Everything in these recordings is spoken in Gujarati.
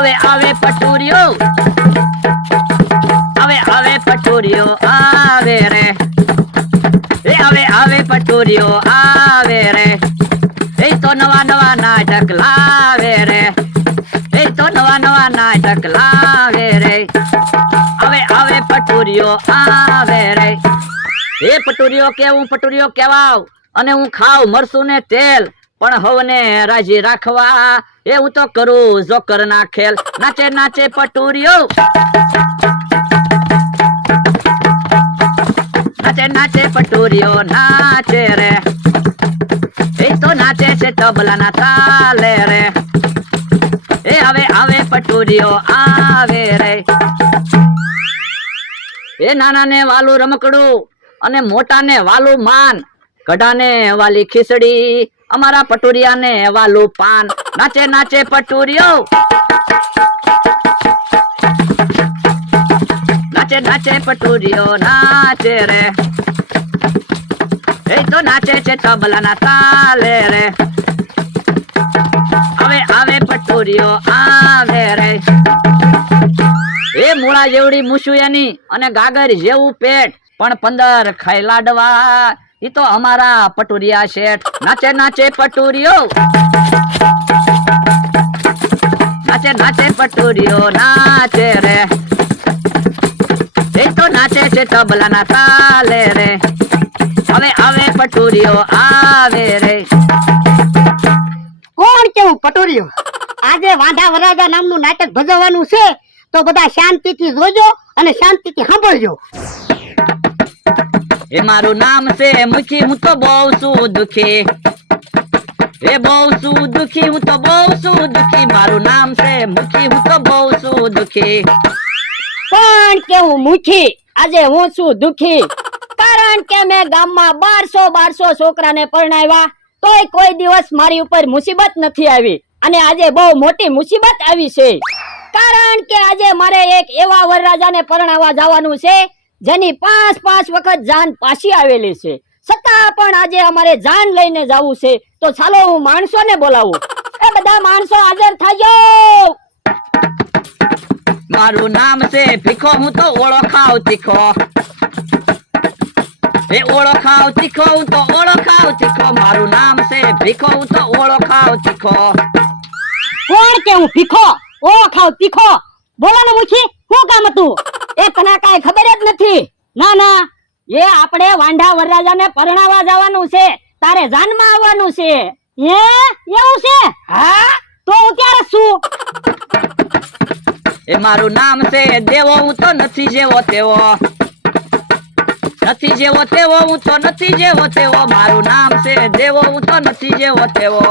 આવે આવે પટુરિયો, આવે આવે પટુરિયો આવે રે, એ આવે આવે પટુરિયો આવે રે, એ તો નવા નવા નાટક લાવે રે, એ તો નવા નવા નાટક લાવે રે, આવે આવે પટુરિયો આવે રે. એ પટુરિયો કેવાવ અને હું ખાવ મરસું ને તેલ, પણ હવને રાજી રાખવા એ હું તો કરું જોકર ના ખેલ. નાચે નાચે પટુરિયો, નાચે નાચે પટુરિયો નાચે રે, એ તો નાચે છે તબલા ના તાલે રે, એ આવે આવે પટુરિયો આવે રે. એ નાના ને વાલું રમકડું અને મોટા ને વાલું માન, ગઢા ને વાલી ખીચડી, અમારા પટુરિયા ને વાલું પાન. નાચે નાચે પટુરિયો, નાચે નાચે પટુરિયો નાચે રે, એ તો નાચે છે તબલા ના તાલે રે, આવે આવે પટુરિયો આવે રે. એ મૂળા જેવડી મૂછું એની અને ગાગર જેવું પેટ, પણ 15 ખાઈ લાડવા, ઈ તો અમારા પટુરિયા શેઠ. નાચે નાચે પટુરિયો, નાચે નાચે પટુરિયો નાચે રે, એ તો નાચે છે તબલા ના તાલે રે, હવે આવે પટુરિયો આવે રે. કોણ કેવું પટુરિયો? આજે વાંઢા વરાજા નામનું નાટક ભજવવાનું છે, તો બધા શાંતિથી જોજો અને શાંતિથી સાંભળજો. એ મારું નામ છે મુખી, હું તો બહુ છું દુખી, એ બહુ છું દુખી, હું તો બહુ છું દુખી, મારું નામ છે મુખી, હું તો બહુ છું દુખી. પણ કેવું મુખી, આજે હું છું દુખી, કારણ કે મેં ગામમાં 1200 છોકરાને પરણાવ્યા, તોય કોઈ દિવસ મારી ઉપર મુસીબત નથી આવી, અને આજે બહુ મોટી મુસીબત આવી છે. કારણ કે આજે મારે એક એવા વરરાજાને પરણાવવા જવાનું છે જેની 5 વખત જાન પાછી આવેલી છે, છતાં પણ આજે અમારે જાન લઈને જવું છે. તો ચાલો હું માણસોને બોલાવું. એ બધા માણસો હાજર થજો. મારું નામ છે ભીખો, હું તો ઓળખાવ તીખો, એ ઓળખાવ તીખો, હું તો ઓળખાવ તીખો, મારું નામ છે ભીખો, હું તો ઓળખાવ તીખો. કોણ કેવું ભીખો ઓળખાવ તીખો? બોલો ને મુખી, શું કામ હતું? એ તને કાંઈ ખબર જ નથી? ના ના, એ આપણે વાંઢા વરરાજાને પરણાવવા જવાનું છે, તારે જાનમાં આવવાનું છે. એવું છે? હા, તો હું ત્યારે શું? એ મારું નામ છે દેવો, હું તો નથી જેવો તેવો, નથી જેવો તેવો, હું તો નથી જેવો તેવો, મારું નામ છે દેવો, હું તો નથી જેવો તેવો.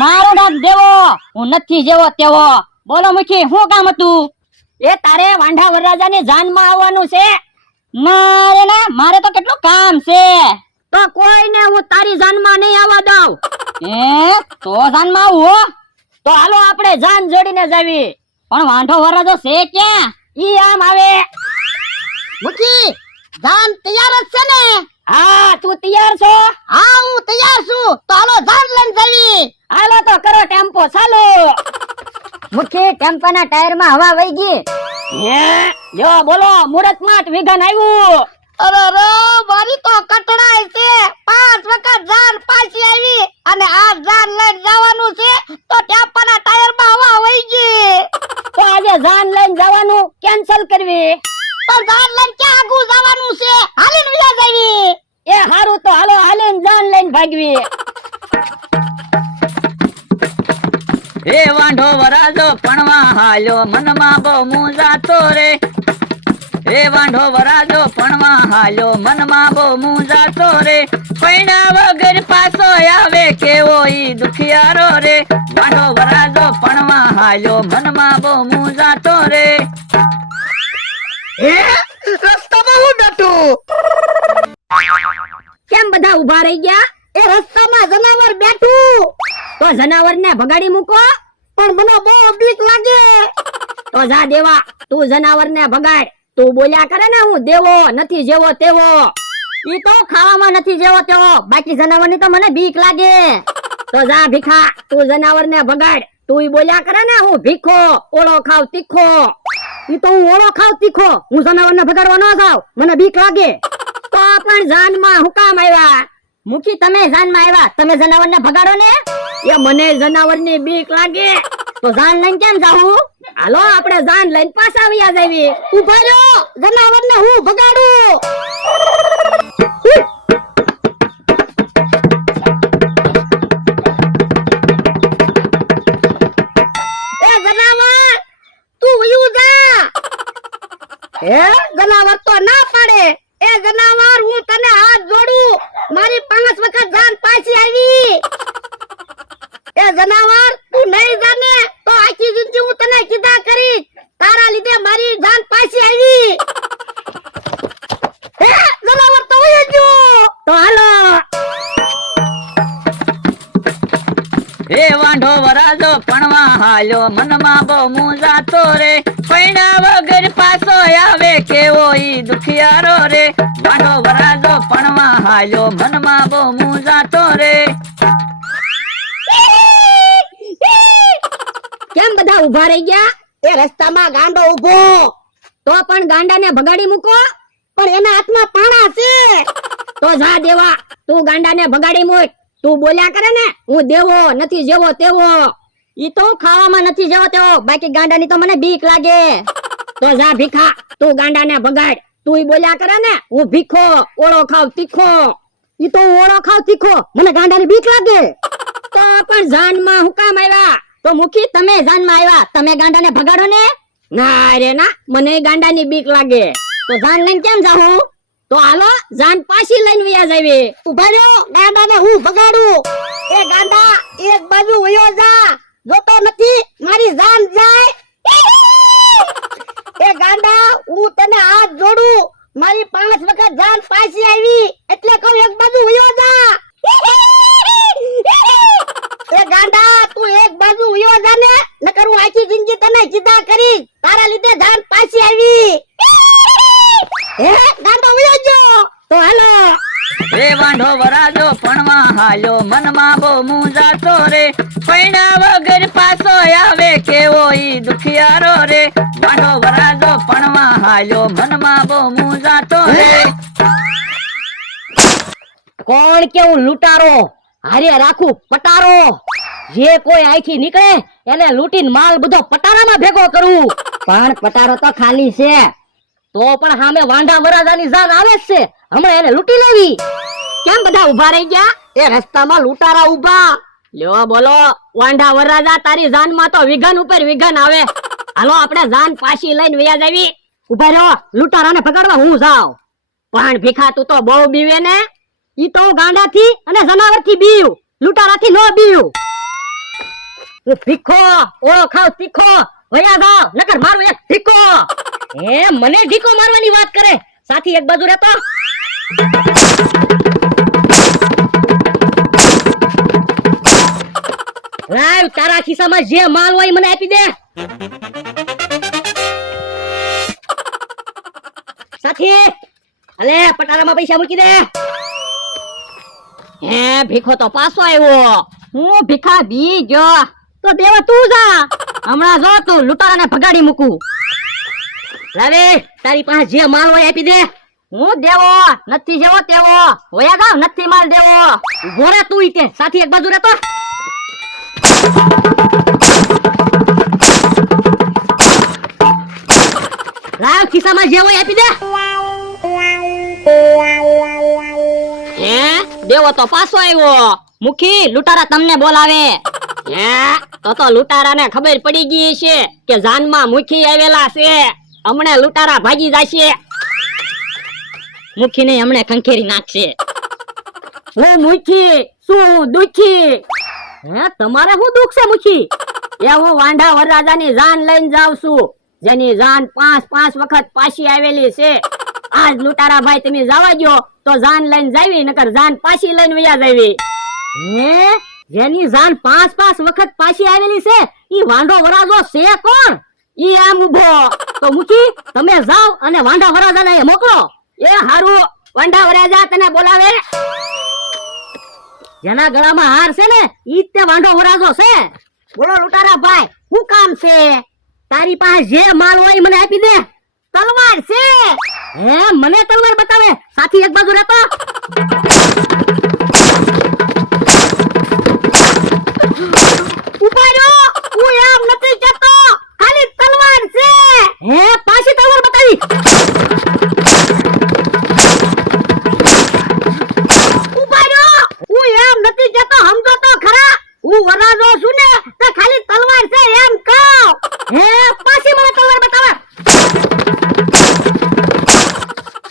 મારું નામ દેવો, હું નથી જેવો તેવો. બોલો મુખી, શું કામ હતું? એ તારે વાંઢા વરરાજાની જાનમાં આવવાનું છે. મારે તો કેટલું કામ છે. તો કોઈને હું તારી જાનમાં નહીં આવવા દઉં. તો જાનમાં આવું? તો હાલો આપણે જાન જોડીને જાવી. પણ વાંઢો વરરાજો છે ક્યાં? ઈ આમ આવે. મુખી, જાન તૈયાર જ છે ને? હા, તું તૈયાર છો? હા, હું તૈયાર છું. તો હાલો જાન લઈને જવી. હાલો તો કરો ટેમ્પો ચાલો. મુખી, ટેમ્પાના ટાયરમાં હવા વહી ગઈ. જો બોલો, મુહૂર્તમાં જ વિઘન આવ્યું. અરે મારી તો કટડાય છે. 5 વખત જાન પાછી આવી અને આ જાન લઈને જવાનું છે, તો ટેમ્પાના ટાયરમાં હવા વહી ગઈ. તો આજે જાન લઈને જવાનું કેન્સલ કરવી. પણ જાન લઈને ક્યાં આગું જવાનું છે? હાલીને વ્યા જવી. એ હારું, તો હાલો હાલીને જાન લઈને ભાગવી. એ વાંઢો વરાજો પણવા હાલ્યો, મનમાં બહુ મૂંઝાતો રે, એ વાંઢો વરાજો પણવા હાલ્યો, મનમાં બહુ મૂંઝાતો રે, પૈણા વગર પાછો આવે કેવો ઈ દુખિયારો રે, વાંઢો વરાજો પણવા હાલ્યો, મનમાં બહુ મૂંઝાતો રે. રસ્તામાં હું બેઠું? કેમ બધા ઉભા રહી ગયા? એ રસ્તામાં જનાવર બેઠું. તો જનાવરને ભગાડી મૂકો. પણ મને બહુ બીક લાગે. તો જા દેવા, તું જનાવરને ભગાડ. તું બોલ્યા કરે ને હું દેવો નથી જેવો તેવો. ઈ તો ખાવામાં નથી જેવો તેવો, બાકી જનાવરની તો મને બીક લાગે. તો જા ભીખા, તું જનાવરને ભગાડ. તું બોલ્યા કરે ને હું ભીખો ઓળો ખાવ તીખો. ઈ તો હું ઓળો ખાવ તીખો, હું જનાવરને ભગાડવા ન જાવ, મને બીક લાગે. તો પણ જાનમાં હું કામ આવ્યા? મુખી તમે જાનમાં આવ્યા, તમે જનાવરને ભગાડો ને. એ મને જનાવરની બીક લાગે તો જાન લઈને કેમ જાવું? હાલો આપણે જાન લઈને પાછા આવ્યા જાવી. ઉભા રહ્યો, જનાવરને હું ભગાડું. એ જનાવર, તું વયું જા. એ જનાવર તો ના પાડે. એ જનાવર, હું તને હાથ જોડું, મારી 5 વખત જાન પાછી આવી. એ જનાવર, તું નહીં જાને તો આખી જિંદગી હું તને કીધા કરીશ, તારા લીધે મારી જાન પાછી આવી. એ જનાવર તો વયું ગયું. તો હાલો. હે વાંઢો વરાજો પણવા હાલ્યો, મનમાં બહુ મૂંઝાતો રે, પૈણા વગર પાછો આવે કેવો ઈ દુખિયારો રે. વાંઢો વરાજો પણવા હાલ્યો, મનમાં બહુ મૂંઝાતો રે. કેમ બધા ઉભા રહી ગયા? એ રસ્તામાં ગાંડો ઊભો. તો પણ ગાંડાને ભગાડી મૂકો. પણ એના હાથમાં પાણા છે. તો જા દેવા, તું ગાંડાને ભગાડી મૂક. તું બોલ્યા કરે ને હું દેવો નથી જેવો તેવો. ઈ તો ખાવામાં નથી જેવો તેવો, બાકી ગાંડાની તો મને બીક લાગે. તો જા ભીખા, તું ગાંડાને ભગાડ. તું બોલ્યા કરે ને હું ભીખો ઓળો ખાવ તીખો. ઈ તો હું ઓળો ખાવ તીખો, મને ગાંડાની બીક લાગે. તો પણ જાનમાં હું કામ આવ્યા? તો મુખી તમે જાનમાં આવ્યા, તમે ગાંડાને ભગાડો ને. ના રે ના, મને ગાંડાની બીક લાગે. તો જાન લઈને કેમ જાઉં? તો હાલો જાન પાછી લઈને વયા જાવી. ઉભા રહ્યો, ગાંડાને હું ભગાડું. એ ગાંડા, એક બાજુ વયો જા, જોતો નથી મારી જાન જાય. એ ગાંડા, હું તને હાથ જોડું, મારી 5 વખત જાન પાછી આવી, એટલે કહું એક બાજુ વયો જા. એ ગાંડા, તું એક બાજુ વયો જા ને, નકર હું આખી જિંદગી તને કીધા કરીશ, તારા લીધે જાન પાછી આવી. હે ગાંડો વયો ગયો. તો હાલો. હે વાંઢો વરાજો પણવા હાલ્યો, મનમાં બહુ મૂંઝાતો રે, પૈણા વગર પાછો આવે કેવો ઈ દુખિયારો રે. વાંઢો વરાજો પણવા હાલ્યો, મનમાં બહુ મૂંઝાતો રે. કોણ કેવું લૂંટારો, હારે રાખું પટારો. જે કોઈ આખી નીકળે એને લૂંટીને માલ બધો પટારામાં ભેગો કરું. પણ પટારો તો ખાલી છે, તો પણ સામે વાંઢા વરાજાની જાન આવે જ છે, હમણાં એને લૂંટી લેવી. કેમ બધા ઉભા રહી ગયા? એ રસ્તામાં લૂંટારા ઉભા. લ્યો બોલો, વાંઢા વરાજા તારી જાનમાં તો વિઘન ઉપર વિઘન આવે. હાલો આપણે જાન પાછી લઈને વયા જાવી. ઉભા રહો, લૂંટારાને પકડવા હું જાઉં. પણ ભીખા તું તો બહુ બીવે ને. ઈ તો હું ગાંડાથી અને જનાવરથી બીવ, લૂંટારાથી નો બીવ. હું ભીખો ઓળો ખાવ તીખો, વયા જાવ નકર મારું એક ઢીકો. એ મને ઢીકો મારવાની વાત કરે, સાથી એક બાજુ રહેતો. લાવ તારા ખિસ્સામાં જે માલ હોય મને આપી દે. સાથી અલે પટારામાં પૈસા મૂકી દે. હે ભીખો તો પાછો આવ્યો. હું ભીખા બી ગયો. તો દેવા તું જા, હમણાં જો તું લૂંટારાને ભગાડી મૂકું. લાવે તારી પાસે જે માલ હોય આપી દે. હું દેવો નથી જેવો તેવો, વયા ગાવ નથી માલ દેવો. ઉભો રે તું ઈતે, સાથી એક બાજુ રહેતો. લાવ ખિસ્સામાં જે હોય આપી દે. હે દેવો તો પાછો આવ્યો. મુખી લૂંટારા તમને બોલાવે. હે તો લૂંટારાને ખબર પડી ગઈ છે કે જાનમાં મુખી આવેલા છે, હમણે લૂંટારા ભાગી જશે. મુખી ને હમણે ખંખેરી નાખશે. હું મુખી શું દુખી? હે તમારે શું દુખ છે મુખી? એ હું વાંઢા વરરાજાની જાન લઈને જાઉં છું, જેની જાન 5 વખત પાછી આવેલી છે. આજ લૂંટારા ભાઈ તમે જવા દો તો જાન લઈને જાવી, નકર જાન પાછી લઈને વયા જાવી. હે જેની જાન 5 વખત પાછી આવેલી છે ઈ વાંઢો વરાજો છે કોણ? ઈ આમ ઉભો. તો મુખી તમે જાવ અને વાંઢા વરાજાને એ મોકલો. એ હારું, વાંઢા વરાજા તને બોલાવે. જેના ગળામાં હાર છે ને ઈ તે વાંઢો વરાજો છે. બોલો લૂંટારા ભાઈ, શું કામ છે? તારી પાસે જે માલ હોય મને આપી દે. તલવાર છે. હે, મને તલવાર બતાવે. સાથી એક બાજુ રહેતો. ઉભા રહો. હું એમ નથી કહેતો. ખાલી તલવાર છે. હે, પાછી તલવાર બતાવી. ઉભા રહો. હું એમ નથી કહેતો, સમજો તો ખરા. હું વરાજો છું ને, તો ખાલી તલવાર છે એમ કહું. હે, પાછી મને તલવાર બતાવે.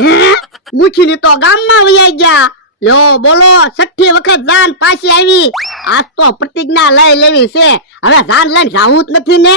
હે, મુખીની તો ગામમાં વહી ગયા. લ્યો બોલો, 6ઠી વખત જાન પાછી આવી. આજ તો પ્રતિજ્ઞા લઈ લેવી છે. હવે જાન લઈને જાવું જ નથી ને.